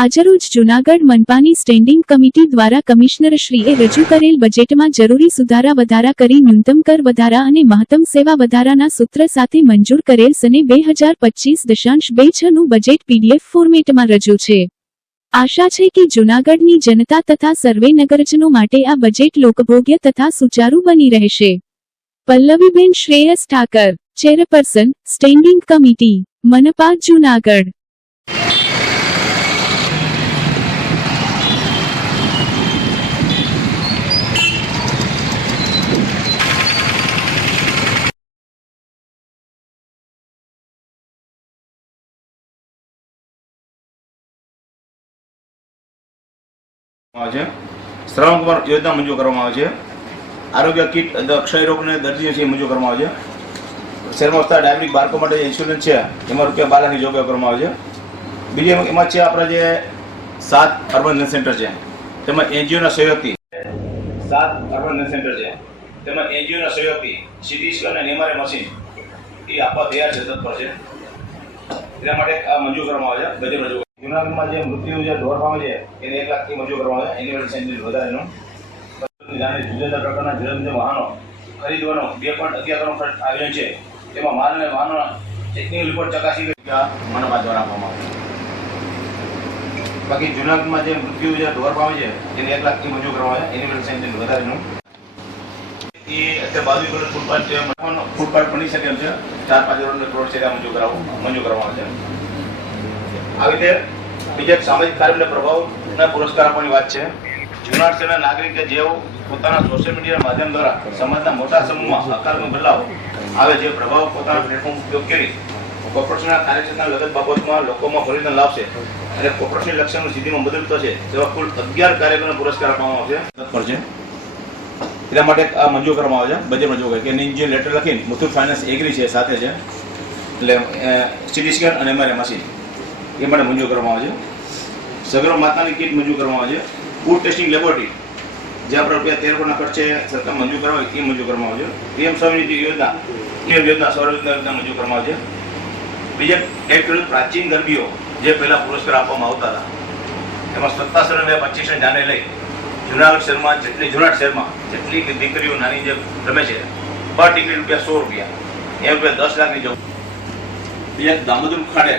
આજરોજ Junagadh મનપાની standing committee દ્વારા કમિશનરશ્રીએ રજૂ કરેલ બજેટમાં જરૂરી સુધારા વધારા કરી ન્યૂનતમ કર વધારા અને મહત્તમ સેવા વધારાના સૂત્ર સાથે મંજૂર કરેલ સને બે હજાર પચીસ દશાંશ બે છનું બજેટ પીડીએફ ફોર્મેટમાં રજૂ છે. આશા છે કે જૂનાગઢની જનતા તથા સર્વે નગરજનો માટે આ બજેટ લોકભોગ્ય તથા સુચારુ બની રહેશે. Pallaviben Shreyas Thakar, chairperson, standing committee, મનપા, Junagadh. છે. શ્રવણ કુમાર યોજના મંજૂર કરવામાં આવે છે. આરોગ્ય કીટ ક્ષય રોગને દર્દીઓ છે એ મંજૂર કરવામાં આવે છે. શહેરમાં વસતા ડાયાબિટીક બાળકો માટે ઇન્સ્યોરન્સ છે, એમાં રૂપિયા બાર લાખની જોગવાઈ કરવામાં આવે છે. બીજી એમાં- છે આપણા જે સાત અર્બન હેલ્થ સેન્ટર છે. તેમાં એનજીઓના સહયોગથી સાત અર્બન હેલ્થ સેન્ટર છે. તેમાં એનજીઓના સહયોગથી સીટી સ્કેન અને એમઆરઆઈ મશીન એ આપવા તૈયાર છે તત્પર છે. એના માટે આ મંજૂર કરવામાં આવે છે. બજેટ મંજૂર જૂનાગઢમાં જે મૃત્યુ જે ઢોર પામે છે, એને એક લાખથી મજૂર કરવાનો આવે એની વચ્ચે સેન્ટિલ વધારેનો જાણે જુદા જુદા પ્રકારના જુદા જુદા વાહનો ખરીદવાનો, બે પોઈન્ટ અગિયારનો ખર્ચ આવ્યો છે. તેમાં માલ અને વાહનો ટેકનિકલ રિપોર્ટ ચકાસી મનપા દ્વારા આપવામાં આવે બાકી જુનાગઢમાં જે મૃત્યુ જે ઢોર પામે છે, એને એક લાખથી મજૂર કરવામાં આવે એની વચ્ચે સેન્ટિલ વધારેનું ફૂટપાથ છે. ફૂટપાથ બની શકે એમ છે. ચાર પાંચ કરોડ કરોડ છે મંજૂર કરાવવું, મંજૂર કરવામાં આવે છે. આવી રીતે બીજા સામાજિક કાર્યને પ્રભાવના પુરસ્કાર આપવાની વાત છે. જુનાગઢ શહેરના નાગરિક કે જેઓ પોતાના સોશિયલ મીડિયાના માધ્યમ દ્વારા સમાજના મોટા સમૂહમાં હકારાત્મક બદલાવ આવે જે પ્રભાવ પોતાના પ્લેટફોર્મ ઉપયોગ કરી કોર્પોરેશનના કાર્યક્ષેત્રના લગત બાબતમાં લોકોમાં પરિવર્તન લાવશે અને કોર્પોરેશન લક્ષ્યનું સિદ્ધિમાં મદદ થશે તેવા કુલ અગિયાર કાર્યક્રમને પુરસ્કાર આપવામાં આવશે. છે. એટલા માટે આ મંજૂર કરવામાં આવે છે. બજેટ મંજૂર કરે કે એની લેટર લખીને મુથુટ ફાઇનાન્સ એગ્રી છે, સાથે છે. એટલે સિટી સ્કેન અને એમઆરઆઈ મશીન એ માટે મંજૂર કરવામાં આવે છે. સગર્ભ માતાની કીટ મંજૂર કરવામાં આવે છે. ફૂડ ટેસ્ટિંગ લેબોરેટરી જે આપણે રૂપિયા તેર કરોડના ખર્ચે સરકાર મંજૂર કરવા, એ મંજૂર કરવામાં આવે છે. પીએમ સ્વામીજી યોજના, પીએમ યોજના સૌર યોજના મંજૂર કરવામાં આવે છે. બીજા એક ખેડૂત પ્રાચીન ગરબીઓ જે પહેલા પુરસ્કાર આપવામાં આવતા હતા. એમાં સત્તાસર બે પચીસને ધ્યાને લઈ, જુનાગઢ શહેરમાં જેટલી, જુનાગઢ શહેરમાં જેટલી દીકરીઓ નાની જે રમે છે, પર ટિકિટ રૂપિયા સો રૂપિયા એ રૂપિયા દસ લાખની જો બીજા દામોદર ખાડે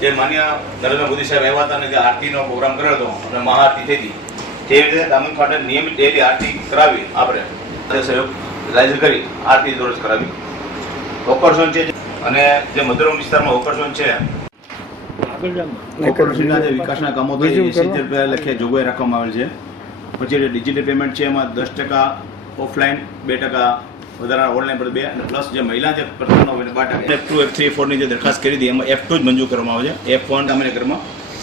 જે માન્ય નરેન્દ્ર મોદી સાહેબ આવ્યા હતા અને જે આરતીનો પ્રોગ્રામ કર્યો હતો, અને મહાઆરતી થઈ હતી તે રીતે દામણ ખાતે નિયમિત ડેલી આરતી કરાવી આપણે. સહયોગ જાહેર કરી, આરતી દરરોજ કરાવી. ઓપરેશન છે અને જે મધુરમ વિસ્તારમાં ઓપરેશન છે. જે વિકાસના કામો છે સિત્તેર રૂપિયા લેખે જોગવાઈ રાખવામાં આવેલ છે. પછી જે ડિજિટલ પેમેન્ટ છે, એમાં દસ ટકા ઓફલાઈન બે ટકા વધારાના ઓનલાઈન પર બે અને પ્લસ જે મહિલા જે પ્રથમનો હોય એફ ટુ એફ થ્રી ફોરની જે દરખાસ્ત કરી હતી, એમાં એફ ટુ જ મંજૂર કરવામાં આવે છે. એફ વન અમેરિકરમાં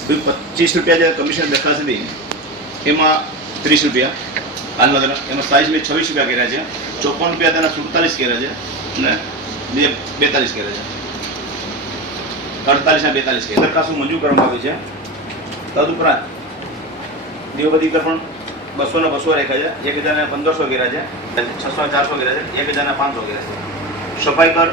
પચીસ રૂપિયા જે કમિશન દરખાસ્ત હતી, એમાં ત્રીસ રૂપિયા. હાલમાં તેના, એમાં સાઈઝ મેં છવ્વીસ રૂપિયા કર્યા છે, ચોપન રૂપિયા તેના સુડતાલીસ કર્યા છે અને બે બેતાલીસ કર્યા છે. અડતાલીસ અને બેતાલીસ કર્યા દરખાસ્ત મંજૂર કરવામાં આવી છે. તદુપરાંત દેવબદી કર પણ બસો ને બસો રેખા છે. એક હજાર ને પંદરસો કર્યા છે. છસો ચારસો કર્યા છે. એક હજાર ને પાંચસો કર્યા છે. સફાઈ કર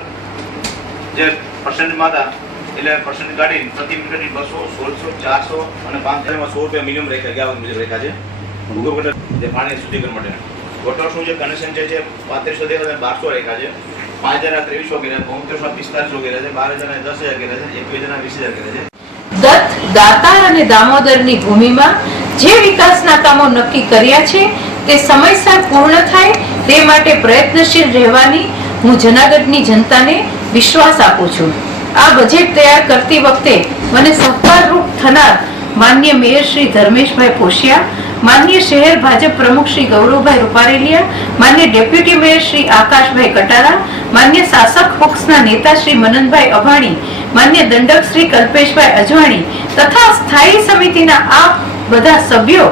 જે પર્સન્ટમાં હતા, એટલે પર્સન્ટ કાઢી પ્રતિ મીટર બસો, સોળસો, ચારસો અને પાંચસો સો રૂપિયા મિનિમમ રેખા ગયા મુજબ રેખા છે. ભૂગર્ભ જે પાણી શુદ્ધિકરણ માટે. વોટર શું છે? કનેક્શન છે, પાંત્રીસો દેખા હજાર બારસો રેખા છે. પાંચ હજાર ત્રેવીસો કર્યા બોતેરસો પિસ્તાલીસો કર્યા છે. બાર હજાર દસ હજાર કર્યા છે. એકવીસ હજાર વીસ હજાર કર્યા છે. દત્ત, દાતાર અને દામોદરની ભૂમિમાં જે વિકાસના કામો નક્કી કર્યા છે, તે સમયસર પૂર્ણ થાય, તે માટે પ્રયત્નશીલ રહેવાની હું જૂનાગઢની જનતાને વિશ્વાસ આપું છું. આ બજેટ તૈયાર કરતી વખતે મને સહકારરૂપ થનાર માન્ય મેયર શ્રી ધર્મેશભાઈ પોશિયા, માન્ય શહેર ભાજપ પ્રમુખ શ્રી ગૌરવભાઈ રૂપારેલિયા, માન્ય ડેપ્યુટી મેયર શ્રી આકાશભાઈ કટારા, માન્ય શાસક પક્ષના નેતા શ્રી મનનભાઈ અભાણી, માન્ય દંડક શ્રી કલ્પેશભાઈ અજવાણી તથા સ્થાયી સમિતિના આ બધા સભ્યો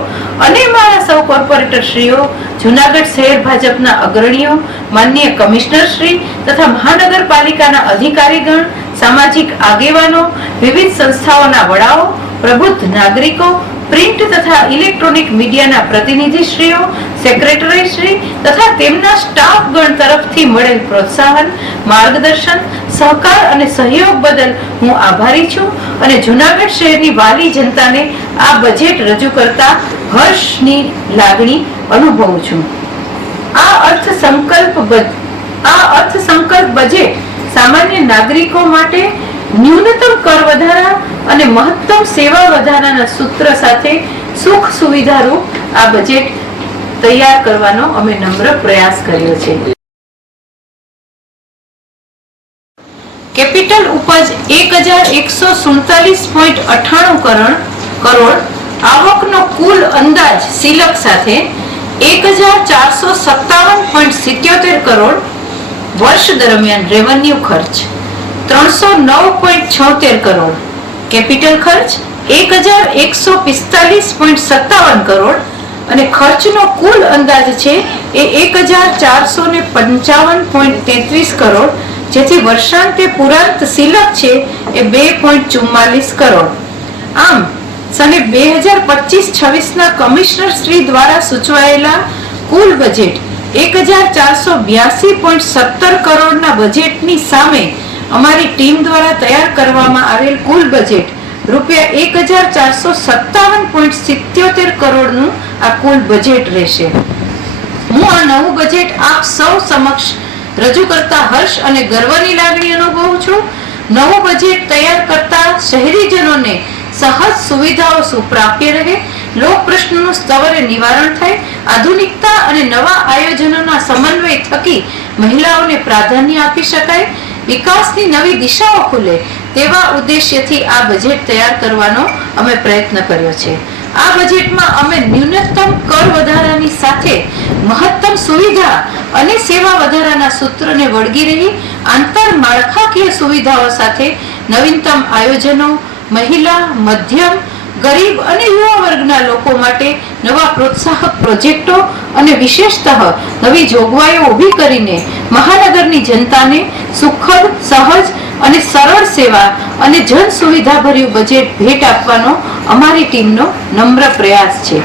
અને મારા સૌ કોર્પોરેટર શ્રીઓ, જુનાગઢ શહેર ભાજપના અગ્રણીઓ માન્ય કમિશનર શ્રી તથા મહાનગરપાલિકાના અધિકારીગણ, સામાજિક આગેવાનો, વિવિધ સંસ્થાઓના વડાઓ, પ્રબુદ્ધ નાગરિકો પ્રિન્ટ તથા ઇલેક્ટ્રોનિક મીડિયાના પ્રતિનિધિશ્રીઓ સેક્રેટરીશ્રી તથા તેમના સ્ટાફગણ તરફથી મળેલ પ્રોત્સાહન, માર્ગદર્શન, સહકાર અને સહયોગ બદલ હું આભારી છું અને જૂનાગઢ શહેરની વાલી જનતાને આ બજેટ રજૂ કરતા હર્ષની લાગણી અનુભવું છું. આ અર્થ સંકલ્પ આ અર્થ સંકલ્પ બજેટ સામાન્ય નાગરિકો માટે ન્યૂનતમ કર વધારા અને મહત્તમ સેવા વધારાના સૂત્ર સાથે સુખ સુવિધારૂપ આ બજેટ તૈયાર કરવાનો અમે નમ્ર પ્રયાસ કર્યો છે. કેપિટલ ઉપજ એક હજાર કરોડ કરોડ, આવકનો કુલ અંદાજ સિલક સાથે એક હજાર ચારસો સત્તાવન પોઈન્ટ સિત્યોતેર કરોડ, વર્ષ દરમિયાન રેવન્યુ ખર્ચ ત્રણસો નવ પોઈન્ટ છોતેર કરોડ. કેપિટલ ખર્ચ એક હજાર એકસો પિસ્તાલીસ પોઈન્ટ સત્તાવન કરોડ અને ખર્ચનો કુલ અંદાજ છે એ એક હજાર ચારસો ને પંચાવન પોઈન્ટ તેત્રીસ કરોડ, જેથી વર્ષાંતે પુરાંત સિલક છે એ બે પોઈન્ટ ચુમ્માલીસ કરોડ. આમ, સને બે હજાર પચીસ છવ્વીસના કમિશનર શ્રી દ્વારા સૂચવાયેલા કુલ બજેટ એક હજાર ચારસો બ્યાસી પોઈન્ટ સત્તર કરોડના બજેટની સામે અમારી ટીમ દ્વારા તૈયાર કરવામાં આવેલ કુલ બજેટ રૂપિયા એક હજાર ચારસો સત્તાવન પોઈન્ટ સિત્યોતેર કરોડનું આ કુલ બજેટ રહેશે. હું આ નવું બજેટ આપ સૌ સમક્ષ રજૂ કરતા હર્ષ અને ગર્વની લાગણી અનુભવું છું. નવું બજેટ તૈયાર કરતા શહેરીજનોને સહજ સુવિધાઓ સુપ્રાપ્ય રહે લોક પ્રશ્નોનું સ્તવરે નિવારણ થાય, આધુનિકતા અને નવા આયોજનોના સમન્વય થકી મહિલાઓને પ્રાધાન્ય આપી શકાય વિકાસની નવી દિશાઓ ખુલે તેવા ઉદ્દેશ્યથી આ બજેટ તૈયાર કરવાનો અમે પ્રયત્ન કર્યો છે. આ બજેટમાં અમે ન્યૂનતમ કર વધારાની સાથે મહત્તમ સુવિધા અને સેવા વધારાના સૂત્રને વળગી રહી આંતર માળખાકીય સુવિધાઓ સાથે નવીનતમ આયોજનો, મહિલા, મધ્યમ ગરીબ અને યુવા વર્ગના લોકો માટે નવા પ્રોત્સાહક પ્રોજેક્ટો અને વિશેષતઃ નવી જોગવાઈઓ ઊભી કરીને મહાનગરની જનતાને સુખદ, સહજ અને સરળ સેવા અને જન સુવિધાભર્યું બજેટ ભેટ આપવાનો અમારી ટીમનો નમ્ર પ્રયાસ છે.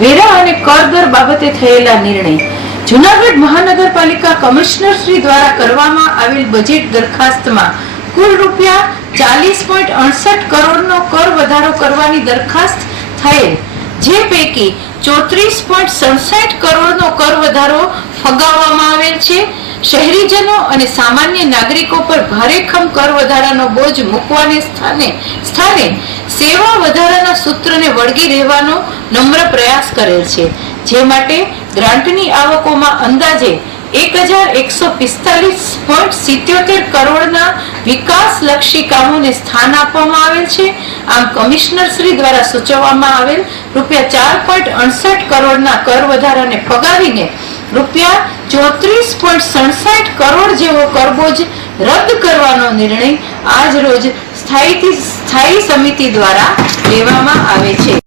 વેરા અને કર દર બાબતે થયેલા નિર્ણય જુનાગઢ મહાનગરપાલિકા કમિશનર શ્રી દ્વારા કરવામાં આવેલ બજેટ દરખાસ્તમાં કુલ રૂપિયા ચાલીસ પોઈન્ટ અડસઠ કરોડનો કર વધારો કરવાની દરખાસ્ત થયેલ, જે પૈકી ચોત્રીસ પોઈન્ટ સડસઠ કરોડનો કર વધારો ફગાવવામાં આવેલ છે. શહેરીજનો અને સામાન્ય નાગરિકો પર ભારેખમ કર વધારાનો બોજ મૂકવાને સ્થાને સ્થાને સેવા વધારાના સૂત્રને વળગી રહેવાનો નમ્ર પ્રયાસ કરેલ છે. જે માટે ગ્રાન્ટની આવકોમાં અંદાજે એક હજાર એકસો પિસ્તાલીસ પોઈન્ટ સિત્યોતેર કરોડના વિકાસલક્ષી કામોને સ્થાન આપવામાં આવેલ છે. આમ કમિશનર શ્રી દ્વારા સૂચવવામાં આવેલ રૂપિયા ચાર પોઈન્ટ અડસઠ કરોડના કર ફગાવીને રૂપિયા ચોત્રીસ પોઈન્ટ સડસઠ કરોડ જેવો કરબોજ રદ કરવાનો નિર્ણય આજ રોજ સ્થાયી સ્થાયી સમિતિ દ્વારા લેવામાં આવે છે.